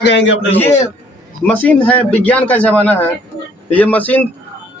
कहेंगे अपने लोगों ये से? मशीन है, विज्ञान का जमाना है। ये मशीन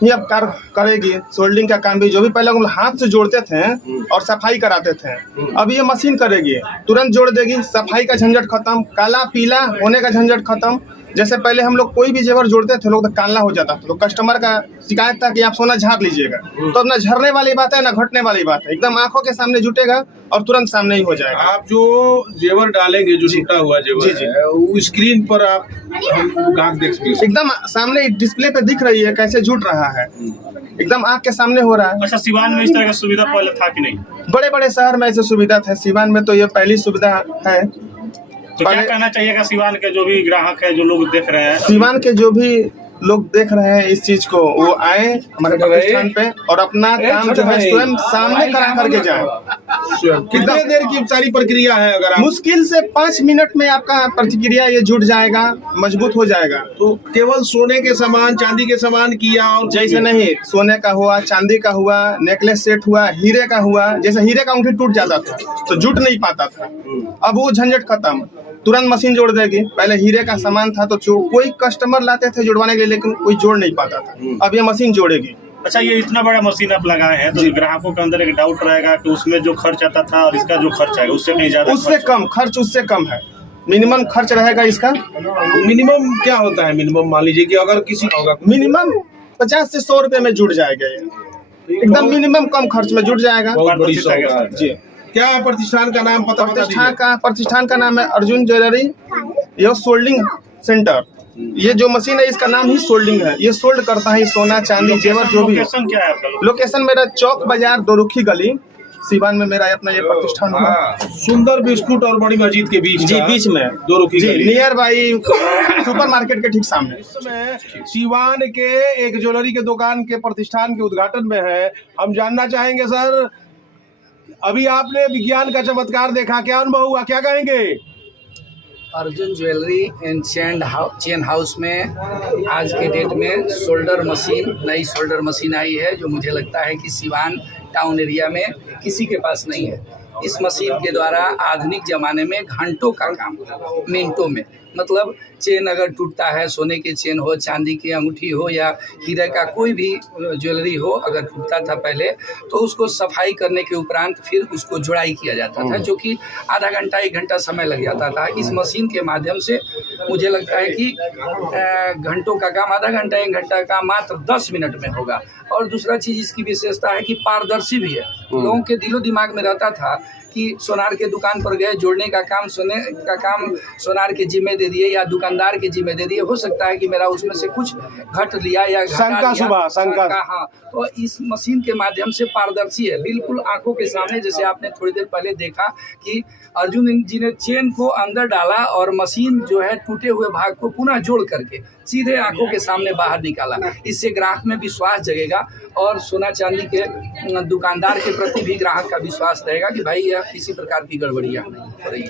ही अब कार्य करेगी। सोल्डिंग का काम भी जो भी पहले हम हाथ से जोड़ते थे और सफाई कराते थे, अब ये मशीन करेगी, तुरंत जोड़ देगी, सफाई का झंझट खत्म, काला पीला होने का झंझट खत्म। जैसे पहले हम लोग कोई भी जेवर जोड़ते थे, लोग तो काला हो जाता था, तो कस्टमर का शिकायत था कि आप सोना झाड़ लीजिएगा। तो अब ना झरने वाली बात है ना घटने वाली बात है, एकदम आंखों के सामने जुटेगा और तुरंत सामने ही हो जाएगा। आप जो जेवर डालेंगे, जो टूटा हुआ जेवर जी। है, वो स्क्रीन पर आप हम ग्राहक देख सकते हैं। एकदम सामने डिस्प्ले पे दिख रही है कैसे जुट रहा है, एकदम आंख के सामने हो रहा है। अच्छा, सिवान में इस तरह का सुविधा पहले था कि नहीं? बड़े बड़े शहर में ऐसे सुविधा थे, सिवान में तो ये पहली सुविधा है। तो क्या कहना चाहिएगा सिवान के जो भी ग्राहक है, जो लोग देख रहे हैं? सिवान के जो भी लोग देख रहे हैं इस चीज को, वो आए हमारे प्रतिष्ठान पे और अपना काम जो है स्वयं सामने करा करके जाए। कितने देर की सारी प्रक्रिया है? अगर आप मुश्किल से 5 मिनट में आपका प्रतिक्रिया ये जुट जाएगा, मजबूत हो जाएगा। तो केवल सोने के सामान, चांदी के सामान किया और जैसे नहीं, सोने का हुआ, चांदी का हुआ, नेकलेस सेट हुआ, हीरे का हुआ। जैसे हीरे का अंगूठी टूट जाता था तो जुट नहीं पाता था, अब वो झंझट खत्म, तुरंत मशीन जोड़ देगी। पहले हीरे का सामान था तो कोई कस्टमर लाते थे जुड़वाने के लिए, लेकिन कोई जोड़ नहीं पाता था, अब ये मशीन जोड़ेगी। अच्छा, ये इतना बड़ा मशीन आप लगाए हैं, तो ग्राहकों के अंदर एक डाउट रहेगा कि उसमें जो खर्च आता था और इसका जो खर्च है उससे कहीं ज्यादा, उससे कम खर्च, उससे कम है। मिनिमम खर्च रहेगा इसका। मिनिमम क्या होता है? मिनिमम मान लीजिए कि अगर किसी का होगा, मिनिमम 50 से 100 रुपए में जुड़ जाएगा ये, एकदम मिनिमम कम खर्च में जुड़ जाएगा। बहुत बड़ी सौगात है। जी। क्या है प्रतिष्ठान का नाम? पता प्रतिष्ठान का नाम है अर्जुन ज्वेलरी, यह सोल्डिंग सेंटर। ये जो मशीन है इसका नाम ही सोल्डिंग है, ये सोल्ड करता है सोना चांदी जेवर जो भी। लोकेशन क्या है आपका? लोकेशन मेरा चौक बाजार दोरुखी गली, सिवान में मेरा अपना ये प्रतिष्ठान हुआ। सुंदर बिस्कुट और बड़ी मस्जिद के बीच, जी बीच में दोरुखी गली, नियर बाई सुपर मार्केट के ठीक सामने। इस समय सिवान के एक ज्वेलरी के दुकान के प्रतिष्ठान के उद्घाटन में है। हम जानना चाहेंगे सर, अभी आपने विज्ञान का चमत्कार देखा, क्या अनुभव हुआ, क्या कहेंगे? Arjun jewellery and chain house में आज के डेट में शोल्डर मशीन, नई शोल्डर मशीन आई है, जो मुझे लगता है कि सिवान टाउन एरिया में किसी के पास नहीं है। इस मशीन के द्वारा आधुनिक ज़माने में घंटों का काम मिनटों में, मतलब चेन अगर टूटता है, सोने के चेन हो, चांदी की अंगूठी हो या हीरे का कोई भी ज्वेलरी हो, अगर टूटता था पहले तो उसको सफाई करने के उपरांत फिर उसको जुड़ाई किया जाता था, जो कि आधा घंटा 1 घंटा समय लग जाता था। इस मशीन के माध्यम से मुझे लगता है कि घंटों का काम आधा घंटा 1 घंटा का मात्र 10 मिनट में होगा। और दूसरा चीज़ इसकी विशेषता है कि पारदर्शी भी है। लोगों के दिलो दिमाग में रहता था कि सोनार के दुकान पर गए, जोड़ने का काम, सोने का काम सोनार के जिम्मे दे दिए या दुकानदार के जिम्मे दे दिए, हो सकता है कि मेरा उसमें से कुछ घट लिया या शंका। हाँ, तो इस मशीन के माध्यम से पारदर्शी है, बिल्कुल आंखों के सामने। जैसे आपने थोड़ी देर पहले देखा कि अर्जुन जी ने चेन को अंदर डाला और मशीन जो है टूटे हुए भाग को पुनः जोड़ करके सीधे आंखों के सामने बाहर निकाला। इससे ग्राहक में विश्वास जगेगा और सोना चांदी के दुकानदार के प्रति भी ग्राहक का विश्वास रहेगा कि भाई यह किसी प्रकार की गड़बड़ियां नहीं हो रही है।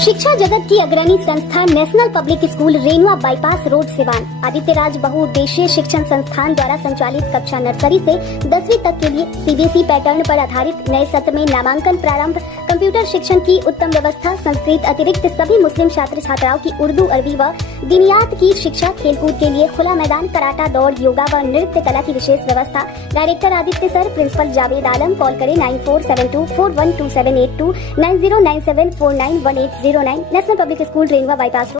शिक्षा जगत की अग्रणी संस्था national public school Renua bypass road Siwan Aditya Raj बहुउद्देशीय शिक्षण संस्थान द्वारा संचालित कक्षा नर्सरी से 10वीं तक के लिए सीबीएसई पैटर्न पर आधारित नए सत्र में नामांकन प्रारंभ, कंप्यूटर शिक्षण की उत्तम व्यवस्था, संस्कृत अतिरिक्त सभी मुस्लिम छात्र छात्राओं की उर्दू, अरबी व दीनियात की शिक्षा, खेलकूद के लिए खुला मैदान, कराटा, दौड़, योगा व नृत्य कला की विशेष व्यवस्था। Director Aditya sir, principal Javed Alam. Call करें 9472412782, 9097491809। National public school Renua bypass.